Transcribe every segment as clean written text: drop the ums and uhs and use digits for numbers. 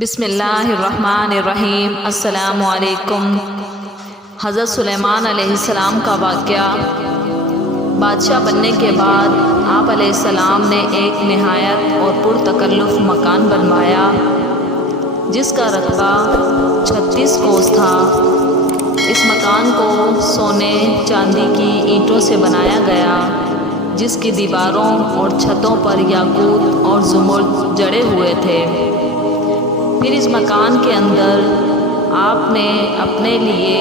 بسم اللہ الرحمن الرحیم۔ السلام علیکم۔ حضرت سلیمان علیہ السلام کا واقعہ۔ بادشاہ بننے کے بعد آپ علیہ السلام نے ایک نہایت اور پرتکلف مکان بنوایا جس کا رقبہ 36 کوس تھا۔ اس مکان کو سونے چاندی کی اینٹوں سے بنایا گیا جس کی دیواروں اور چھتوں پر یاقوت اور زمرد جڑے ہوئے تھے۔ پھر اس مکان کے اندر آپ نے اپنے لیے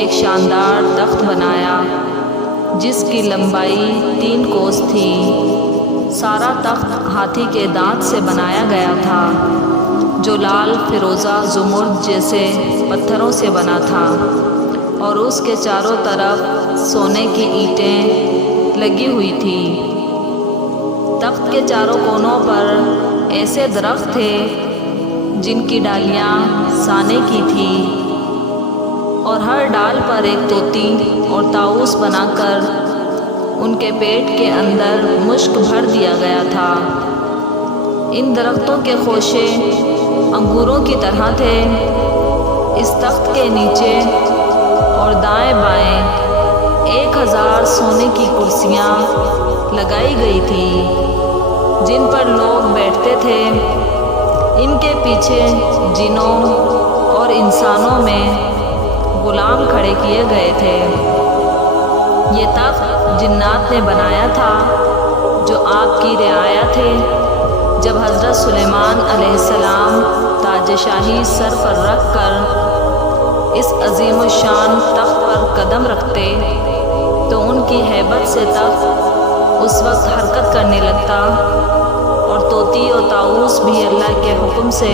ایک شاندار تخت بنایا جس کی لمبائی 3 کوس تھی۔ سارا تخت ہاتھی کے دانت سے بنایا گیا تھا جو لال فیروزہ زمرد جیسے پتھروں سے بنا تھا، اور اس کے چاروں طرف سونے کی اینٹیں لگی ہوئی تھی۔ تخت کے چاروں کونوں پر ایسے درخت تھے جن کی ڈالیاں سانے کی تھیں، اور ہر ڈال پر ایک طوطی اور طاؤس بنا کر ان کے پیٹ کے اندر مشک بھر دیا گیا تھا۔ ان درختوں کے خوشے انگوروں کی طرح تھے۔ اس تخت کے نیچے اور دائیں بائیں 1000 سونے کی کرسیاں لگائی گئی تھیں جن پر لوگ بیٹھتے تھے۔ ان کے پیچھے جنوں اور انسانوں میں غلام کھڑے کیے گئے تھے۔ یہ تخت جنات نے بنایا تھا جو آپ کی رعایا تھے۔ جب حضرت سلیمان علیہ السلام تاج شاہی سر پر رکھ کر اس عظیم الشان تخت پر قدم رکھتے تو ان کی ہیبت سے تخت اس وقت حرکت کرنے لگتا، اور طوطی اور طاؤس بھی اللہ کے حکم سے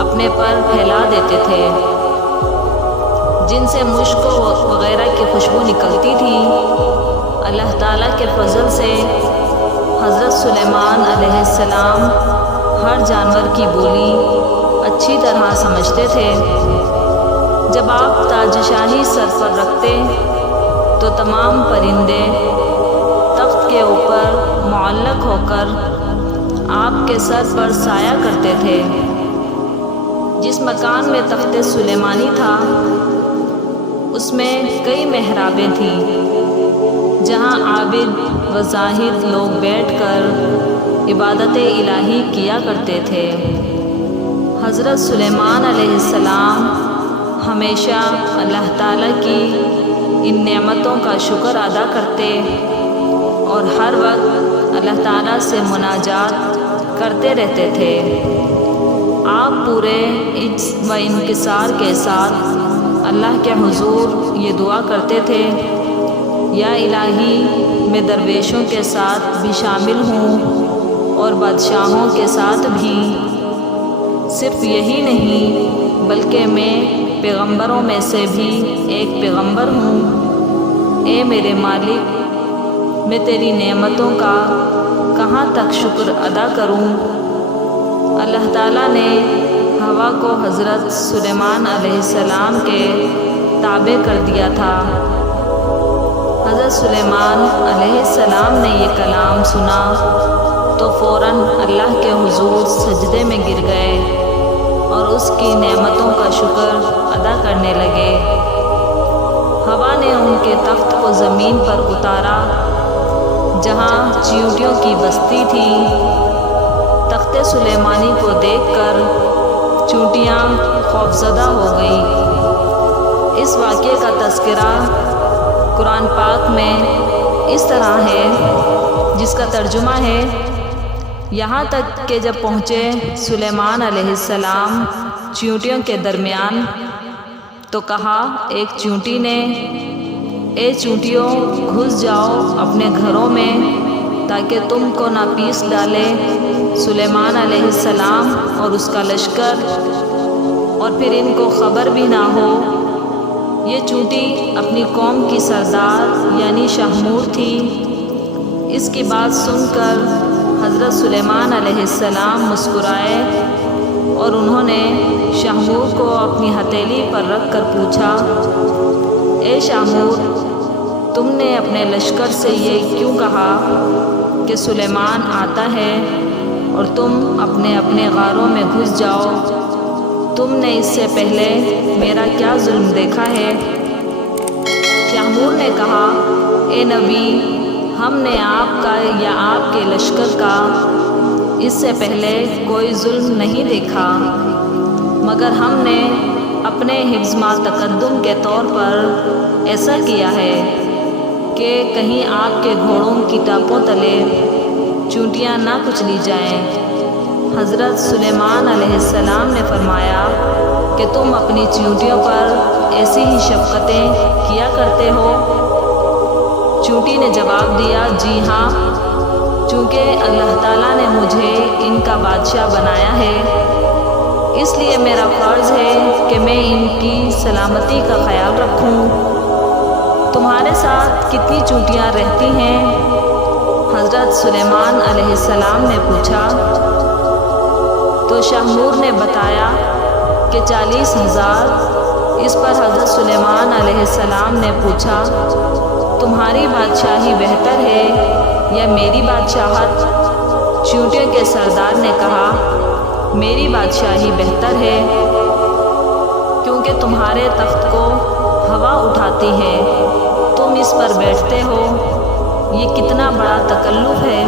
اپنے پر پھیلا دیتے تھے جن سے مشک وغیرہ کی خوشبو نکلتی تھی۔ اللہ تعالیٰ کے فضل سے حضرت سلیمان علیہ السلام ہر جانور کی بولی اچھی طرح سمجھتے تھے۔ جب آپ تاج شاہی سر پر رکھتے تو تمام پرندے تخت کے اوپر معلق ہو کر آپ کے سر پر سایہ کرتے تھے۔ جس مکان میں تخت سلیمانی تھا اس میں کئی محرابیں تھیں جہاں عابد و زاہد لوگ بیٹھ کر عبادت الہی کیا کرتے تھے۔ حضرت سلیمان علیہ السلام ہمیشہ اللہ تعالیٰ کی ان نعمتوں کا شکر ادا کرتے اور ہر وقت اللہ تعالیٰ سے مناجات کرتے رہتے تھے۔ آپ پورے عجز و انکسار کے ساتھ اللہ کے حضور یہ دعا کرتے تھے، یا الہی میں درویشوں کے ساتھ بھی شامل ہوں اور بادشاہوں کے ساتھ بھی۔ صرف یہی نہیں بلکہ میں پیغمبروں میں سے بھی ایک پیغمبر ہوں۔ اے میرے مالک، میں تیری نعمتوں کا کہاں تک شکر ادا کروں۔ اللہ تعالیٰ نے ہوا کو حضرت سلیمان علیہ السلام کے تابع کر دیا تھا۔ حضرت سلیمان علیہ السلام نے یہ کلام سنا تو فوراً اللہ کے حضور سجدے میں گر گئے اور اس کی نعمتوں کا شکر ادا کرنے لگے۔ ہوا نے ان کے تخت کو زمین پر اتارا جہاں چیونٹیوں کی بستی تھی۔ تخت سلیمانی کو دیکھ کر چیونٹیاں خوفزدہ ہو گئیں۔ اس واقعے کا تذکرہ قرآن پاک میں اس طرح ہے جس کا ترجمہ ہے، یہاں تک کہ جب پہنچے سلیمان علیہ السلام چیونٹیوں کے درمیان تو کہا ایک چیونٹی نے، اے چیونٹیوں گھس جاؤ اپنے گھروں میں تاکہ تم کو نہ پیس ڈالے سلیمان علیہ السلام اور اس کا لشکر، اور پھر ان کو خبر بھی نہ ہو۔ یہ چیونٹی اپنی قوم کی سردار یعنی شاہمور تھی۔ اس کی بات سن کر حضرت سلیمان علیہ السلام مسکرائے اور انہوں نے شاہمور کو اپنی ہتھیلی پر رکھ کر پوچھا، اے شاہمور، تم نے اپنے لشکر سے یہ کیوں کہا کہ سلیمان آتا ہے اور تم اپنے اپنے غاروں میں گھس جاؤ۔ تم نے اس سے پہلے میرا کیا ظلم دیکھا ہے؟ شاہمور نے کہا، اے نبی، ہم نے آپ کا یا آپ کے لشکر کا اس سے پہلے کوئی ظلم نہیں دیکھا، مگر ہم نے اپنے حفظ ما تقدم کے طور پر ایسا کیا ہے کہ کہیں آپ کے گھوڑوں کی ٹاپوں تلے چونٹیاں نہ کچلی جائیں۔ حضرت سلیمان علیہ السلام نے فرمایا کہ تم اپنی چونٹیوں پر ایسی ہی شفقتیں کیا کرتے ہو؟ چونٹی نے جواب دیا، جی ہاں، چونکہ اللہ تعالیٰ نے مجھے ان کا بادشاہ بنایا ہے، اس لیے میرا فرض ہے کہ میں ان کی سلامتی کا خیال رکھوں۔ تمہارے ساتھ کتنی چونٹیاں رہتی ہیں؟ حضرت سلیمان علیہ السلام نے پوچھا تو شاہمور نے بتایا کہ 40,000۔ اس پر حضرت سلیمان علیہ السلام نے پوچھا، تمہاری بادشاہی بہتر ہے یا میری بادشاہت؟ چونٹیوں کے سردار نے کہا، میری بادشاہی بہتر ہے، کیونکہ تمہارے تخت کو ہوا اٹھاتی ہے، تم اس پر بیٹھتے ہو، یہ کتنا بڑا تکلف ہے۔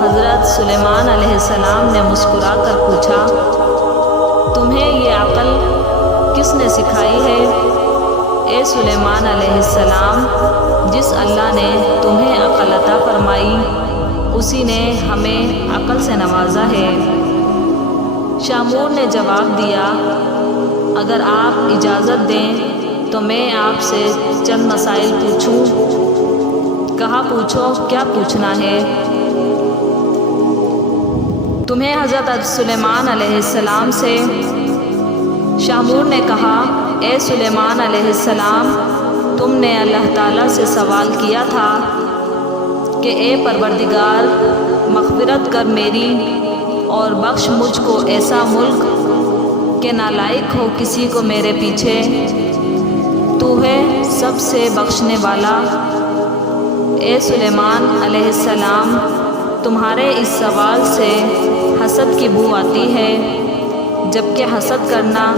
حضرت سلیمان علیہ السلام نے مسکرا کر پوچھا، تمہیں یہ عقل کس نے سکھائی ہے؟ اے سلیمان علیہ السلام، جس اللہ نے تمہیں عقل عطا فرمائی اسی نے ہمیں عقل سے نوازا ہے۔ شاہمور نے جواب دیا، اگر آپ اجازت دیں تو میں آپ سے چند مسائل پوچھوں؟ کہا، پوچھو، کیا پوچھنا ہے؟ تمہیں حضرت سلیمان علیہ السلام سے؟ شاہمور نے کہا، اے سلیمان علیہ السلام، تم نے اللہ تعالیٰ سے سوال کیا تھا کہ اے پروردگار، مغفرت کر میری اور بخش مجھ کو ایسا ملک کہ نالائق ہو کسی کو میرے پیچھے، تو ہے سب سے بخشنے والا۔ اے سلیمان علیہ السلام، تمہارے اس سوال سے حسد کی بو آتی ہے، جبکہ حسد کرنا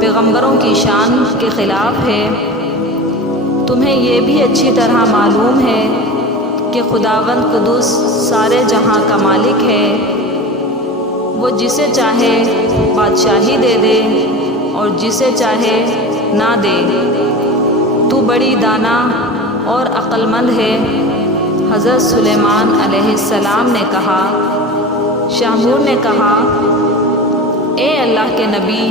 پیغمبروں کی شان کے خلاف ہے۔ تمہیں یہ بھی اچھی طرح معلوم ہے کہ خداوند قدوس سارے جہاں کا مالک ہے، وہ جسے چاہے بادشاہی دے دے اور جسے چاہے نہ دے۔ تو بڑی دانا اور عقل مند ہے۔ حضرت سلیمان علیہ السلام نے کہا۔ شاہمور نے کہا، اے اللہ کے نبی،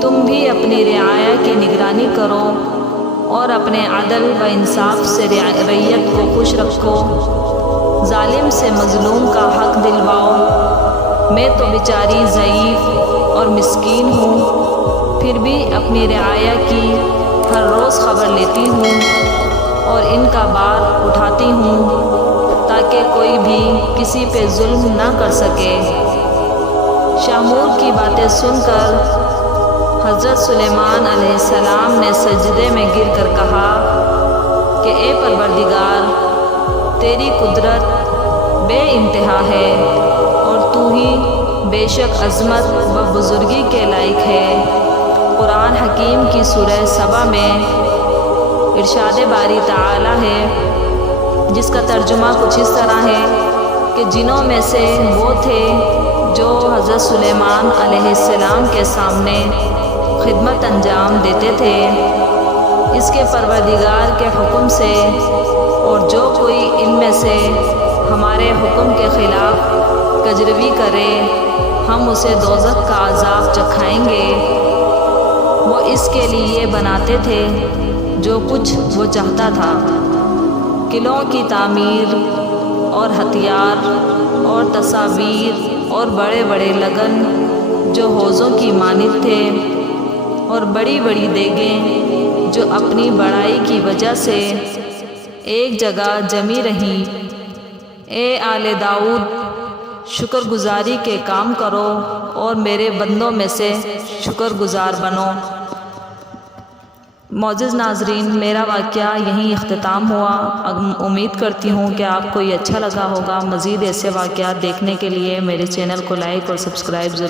تم بھی اپنی رعایا کی نگرانی کرو اور اپنے عدل و انصاف سے رعیت کو خوش رکھو، ظالم سے مظلوم کا حق دلواؤ۔ میں تو بیچاری ضعیف اور مسکین ہوں، پھر بھی اپنی رعایا کی ہر روز خبر لیتی ہوں اور ان کا بار اٹھاتی ہوں تاکہ کوئی بھی کسی پہ ظلم نہ کر سکے۔ شاہمور کی باتیں سن کر حضرت سلیمان علیہ السلام نے سجدے میں گر کر کہا کہ اے پروردگار، تیری قدرت بے انتہا ہے اور تو ہی بے شک عظمت و بزرگی کے لائق ہے۔ قرآن حکیم کی سورہ سبا میں ارشاد باری تعالی ہے، جس کا ترجمہ کچھ اس طرح ہے کہ جنوں میں سے وہ تھے جو حضرت سلیمان علیہ السلام کے سامنے خدمت انجام دیتے تھے اس کے پروردگار کے حکم سے، اور جو کوئی ان میں سے ہمارے حکم کے خلاف کجروی کرے ہم اسے دوزخ کا عذاب چکھائیں گے۔ وہ اس کے لیے بناتے تھے جو کچھ وہ چاہتا تھا، قلعوں کی تعمیر اور ہتھیار اور تصاویر اور بڑے بڑے لگن جو حوضوں کی مانند تھے، اور بڑی بڑی دیگیں جو اپنی بڑائی کی وجہ سے ایک جگہ جمی رہیں۔ اے آل داؤد، شکر گزاری کے کام کرو اور میرے بندوں میں سے شکر گزار بنو۔ معزز ناظرین، میرا واقعہ یہیں اختتام ہوا۔ امید کرتی ہوں کہ آپ کو یہ اچھا لگا ہوگا۔ مزید ایسے واقعات دیکھنے کے لیے میرے چینل کو لائک اور سبسکرائب ضرور